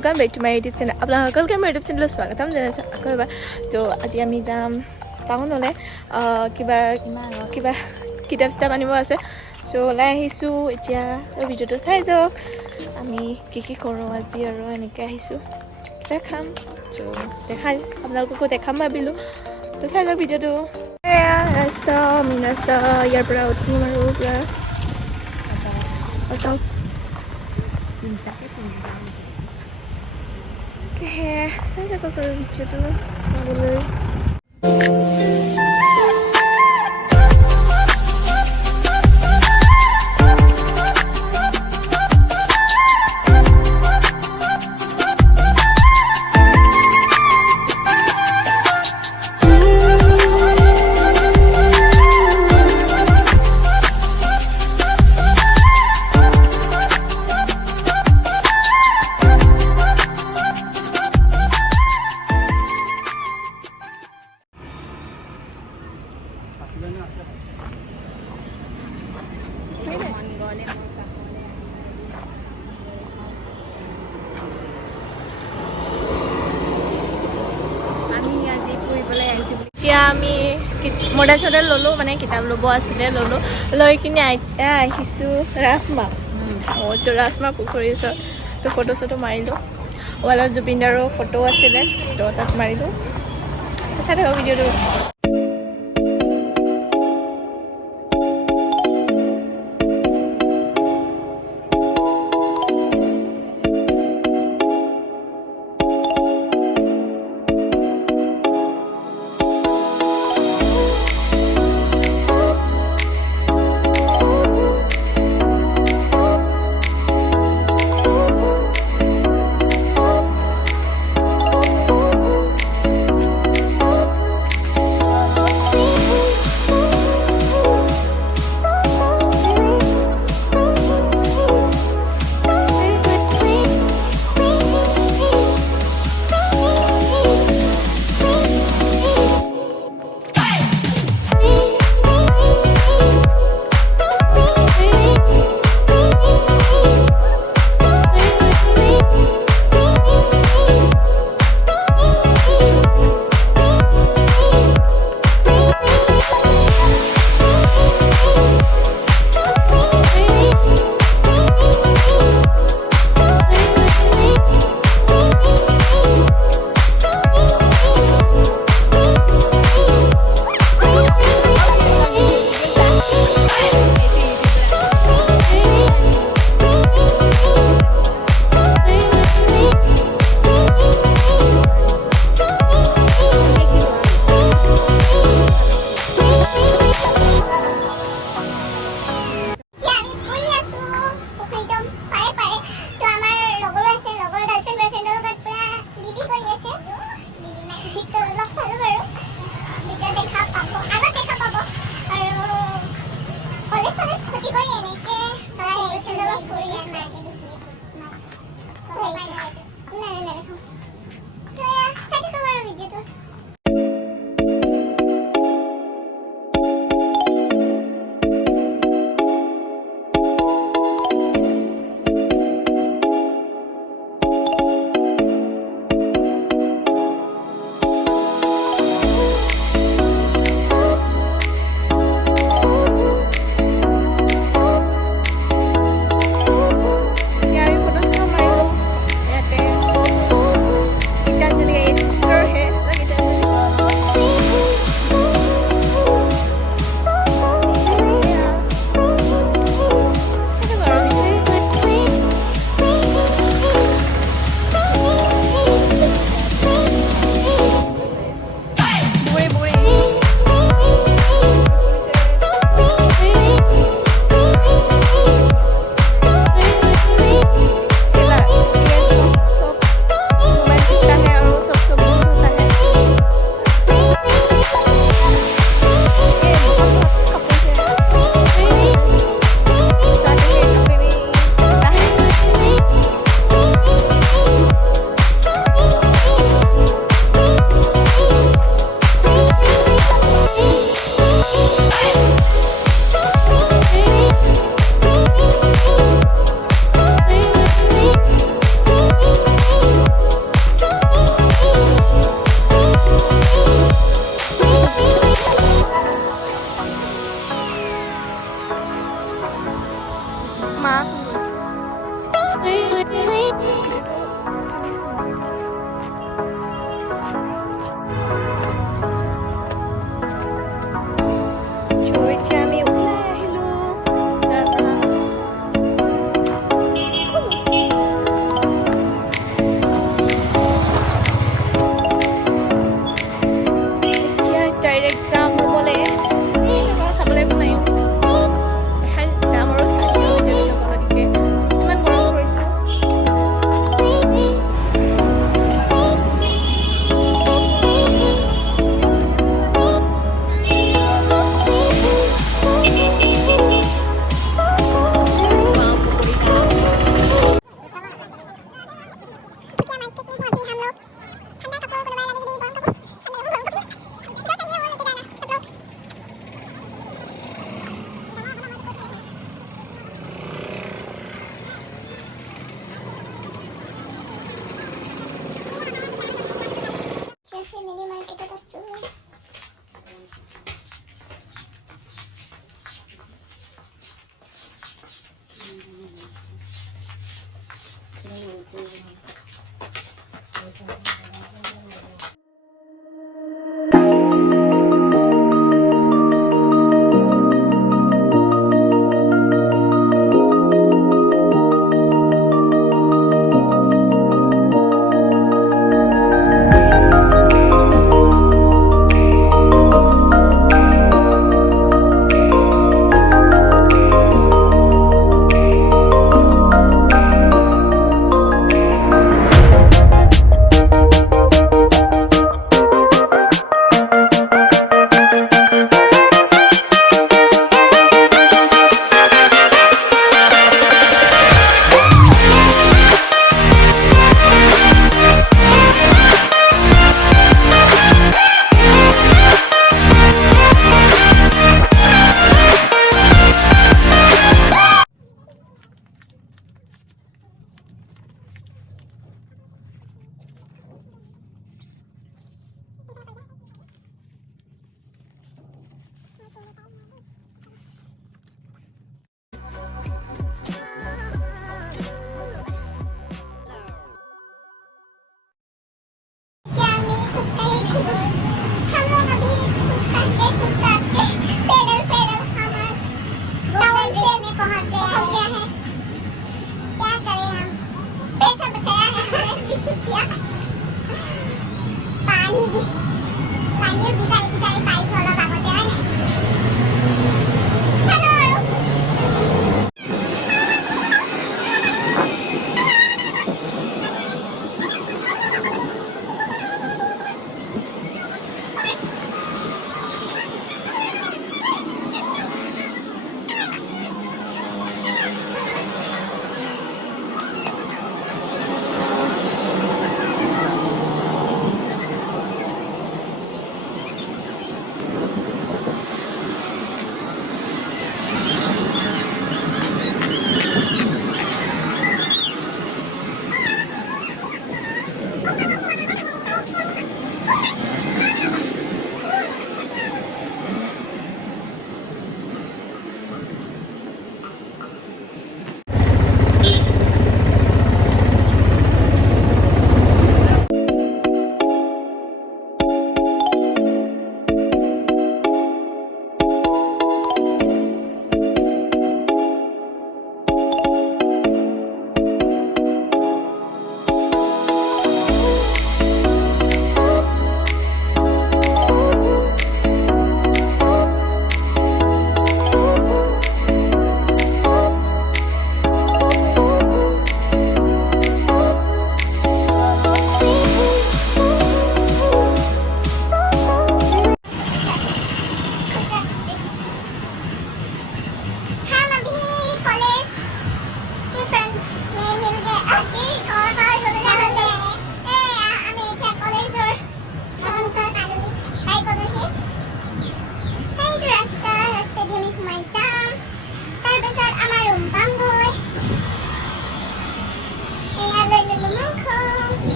welcome back to my YouTube channel आपलोगों मैं YouTube channel स्वागतम जनाइছোঁ আকৌ এবাৰ তো আজি আমি যাম টাউনলৈ কিবা কিতাপ চিতাপ আনিব আছে সো ওলাই আহিছোঁ এতিয়া ভিডিঅ'টো চাই যাওক আমি কি কৰোঁ আজি আৰু এনেকৈ আহিছোঁ কিবা খাম তো দেখাই আপোনালোককো দেখাম ভাবিলোঁ তো চাই যাওক ভিডিঅ'টো ৰাস্তা মেইন ৰাস্তা ইয়াৰ পৰা উঠিম আৰু পুৰা saya jago kalau video tuh boleh আমি মডেল চডেল ল'লোঁ মানে কিতাপ ল'ব আছিলে ল'লোঁ লৈ কিনে আহিছোঁ ৰাজমাহ তো ৰাজমাহ পুখুৰী ওচৰত তো ফটো চটো মাৰিলোঁ ৱালত জুবিন দাৰো ফটো আছিলে তো তাত মাৰিলোঁ চাই থাকক ভিডিঅ'টো ডাইৰেক্ট যাম ৰুমলৈ চাবলৈ একো নাই যাম আৰু চাই যাবলৈকে ইমান গৰম পৰিছে মিনি মাৰ্কেটত আছোঁ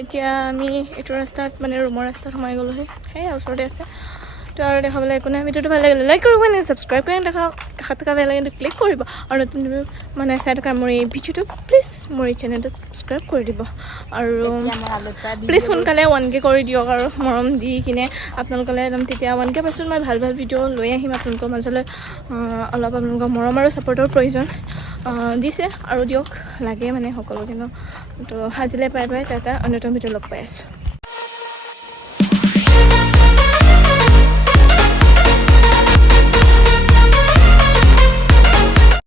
এতিয়া আমি এইটো ৰাস্তাত মানে ৰুমৰ ৰাস্তাত সোমাই গ'লোহি সেয়া ওচৰতে আছে তো আৰু দেখাবলৈ একো নাই ভিডিঅ'টো ভাল লাগিলে লাইক কৰিব মানে ছাবস্ক্ৰাইব কৰি দেখাওক কাষত থকা বেল আইকনটো ক্লিক কৰিব আৰু নতুন মানে চাই থকা মোৰ এই ভিডিঅ'টো প্লিজ মোৰ এই চেনেলটোত ছাবস্ক্ৰাইব কৰি দিব আৰু প্লিজ সোনকালে 1K কৰি দিয়ক আৰু মৰম দি কিনে আপোনালোকলৈ একদম তেতিয়া 1K পাছত মই ভাল ভাল ভিডিঅ' লৈ আহিম আপোনালোকৰ মাজলৈ অলপ আপোনালোকৰ মৰম আৰু ছাপৰ্টৰ প্ৰয়োজন দিছে আৰু দিয়ক লাগে মানে সকলোকে ন তো আজিলৈ পাই টাটা অন্যতম ভিডিঅ' লগ পাই আছোঁ